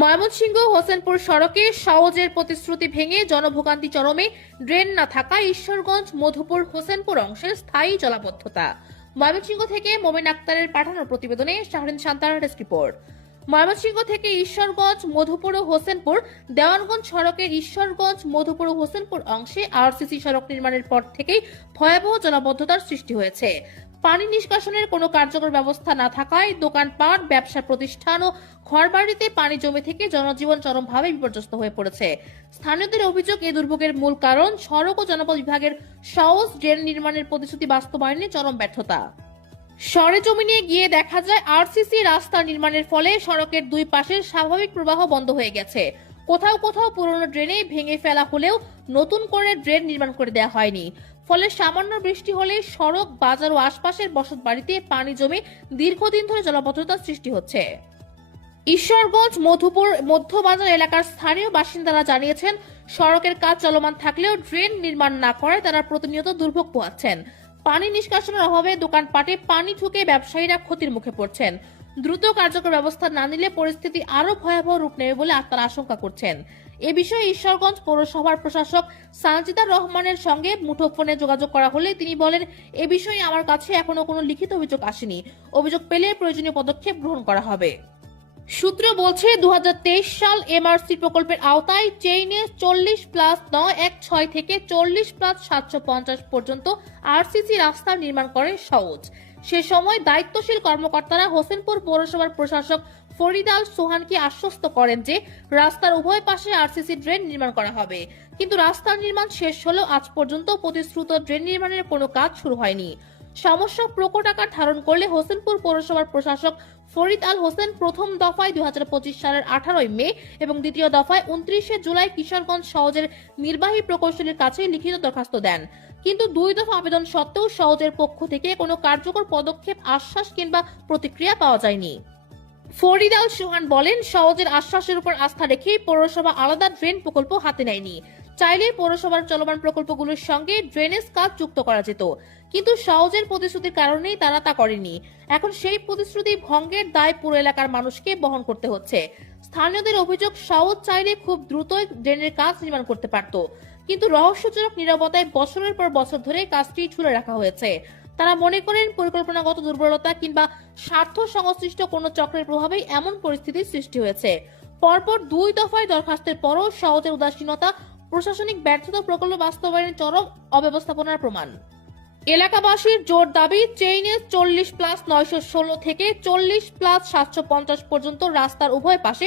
ময়মনসিংহ হোসেনপুর সড়কে সওজের প্রতিশ্রুতি ভেঙে জনভোগান্তি চরমে, ড্রেন না থাকায় ঈশ্বরগঞ্জ মধুপুর হোসেনপুর অংশে স্থায়ী জলাবদ্ধতা। ময়মনসিংহ থেকে মোমিন আক্তারের পাঠানো প্রতিবেদনে শাহরিন শান্তার ডেস্ক রিপোর্ট। ময়মনসিংহ থেকে ঈশ্বরগঞ্জ মধুপুর ও হোসেনপুর দেওয়ানগঞ্জ সড়কের ঈশ্বরগঞ্জ মধুপুর ও হোসেনপুর অংশে আরসিসি সড়ক নির্মাণের পর থেকেই ভয়াবহ জলাবদ্ধতার সৃষ্টি হয়েছে। পানি নিষ্কাশনের কোনো কার্যকর ব্যবস্থা না থাকায় দোকানপাট, ব্যবসা প্রতিষ্ঠান ও ঘরবাড়িতে পানি জমে থেকে জনজীবন চরমভাবে বিপর্যস্ত হয়ে পড়েছে। স্থানীয়দের অভিযোগ, এই দুর্ভোগের মূল কারণ সড়ক ও জনপদ বিভাগের সহজ ড্রেন নির্মাণের প্রতিশ্রুতি বাস্তবায়নে চরম ব্যর্থতা। সরেজমিনে গিয়ে দেখা যায় আরসিসি রাস্তা নির্মাণের ফলে সড়কের দুই পাশের স্বাভাবিক প্রবাহ বন্ধ হয়ে গেছে। কোথাও কোথাও পুরনো ড্রেনে ভেঙে ফেলা হলেও নতুন করে ড্রেন নির্মাণ করে দেওয়া হয়নি। ফলে সামান্য বৃষ্টি হলে সড়ক, বাজার ও আশপাশের বসত বাড়িতে পানি জমে দীর্ঘদিন ধরে জলাবদ্ধতার সৃষ্টি হচ্ছে। ঈশ্বরগঞ্জ মধুপুর মধ্যবাজার এলাকার স্থানীয় বাসিন্দারা জানিয়েছেন, সড়কের কাজ চলমান থাকলেও ড্রেন নির্মাণ না করায় তারা প্রতিনিয়ত দুর্ভোগ পোহাচ্ছেন। পানি নিষ্কাশনের অভাবে দোকানপাটে পানি ঢুকে ব্যবসায়ীরা ক্ষতির মুখে পড়ছেন। দ্রুত কার্যকর ব্যবস্থা না নিলে পরিস্থিতি আরো ভয়াবহ রূপ নেবে বলে তারা আশঙ্কা করছেন। এ বিষয়ে ঈশ্বরগঞ্জ পৌরসভার প্রশাসক সানজিদা রহমানের সঙ্গে মুঠোফোনে যোগাযোগ করা হলে তিনি বলেন, এ বিষয়ে আমার কাছে এখনো কোনো লিখিত অভিযোগ আসেনি। অভিযোগ পেলে প্রয়োজনীয় পদক্ষেপ গ্রহণ করা হবে। সূত্র বলছে, 2023 সাল এমআরসি প্রকল্পের আওতায় চেইনে 40+916 থেকে 40+750 পর্যন্ত আরসিসি রাস্তা নির্মাণ করে সওজ। সে সময় দায়িত্বশীল কর্মকর্তারা হোসেনপুর পৌরসভার প্রশাসক ফরিদ আল সোহানকে আশ্বস্ত করেন যে রাস্তার উভয় পাশে আরসিসি ড্রেন নির্মাণ করা হবে। কিন্তু রাস্তার নির্মাণ শেষ হলেও আজ পর্যন্ত প্রতিশ্রুত ড্রেন নির্মাণের কোনো কাজ শুরু হয়নি। সমস্যা প্রকট আকার ধারণ করলে হোসেনপুর পৌরসভার প্রশাসক ফরিদ আল হোসেন প্রথম দফায় 2025 সালের 18 মে এবং দ্বিতীয় দফায় 29 জুলাই কিশোরগঞ্জ সওজের নির্বাহী প্রকৌশলীর কাছে লিখিত দরখাস্ত দেন। কিন্তু দুই দফা আবেদন সত্ত্বেও সওজের পক্ষ থেকে কোনো কার্যকর পদক্ষেপ, আশ্বাস কিংবা প্রতিক্রিয়া পাওয়া যায়নি। ফরিদ আল সোহান বলেন, সওজের আশ্বাসের উপর আস্থা রেখেই পৌরসভা আলাদা ড্রেন প্রকল্প হাতে নেয়নি। চাইলে পৌরসভার চলমান প্রকল্পগুলোর সঙ্গে ড্রেনেজ কাজ যুক্ত করা যেত, কিন্তু সওজের প্রতিশ্রুতির কারণেই তারা তা করেনি। এখন সেই প্রতিশ্রুতি ভঙ্গের দায় পুরো এলাকার মানুষকে বহন করতে হচ্ছে। স্থানীয়দের অভিযোগ, সওজ চাইলে খুব দ্রুতই ড্রেনের কাজ নির্মাণ করতে পারত, কিন্তু রহস্যজনক নীরবতায় বছরের পর বছর ধরে কাজটি ঝুলে রাখা হয়েছে। তারা মনে করেন পরিকল্পনাগত দুর্বলতা কিংবা স্বার্থ সংশ্লিষ্ট কোনো চক্রের প্রভাবেই এমন পরিস্থিতির সৃষ্টি হয়েছে। পরপর দুই দফায় দরখাস্তের পরও সওজের উদাসীনতা, প্রশাসনিক ব্যর্থতা প্রকল্প বাস্তবায়নের চরম অব্যবস্থাপনার প্রমাণ। এলাকাবাসীর জোর দাবি, চেইনে 40+916 থেকে 40+750 পর্যন্ত রাস্তার উভয় পাশে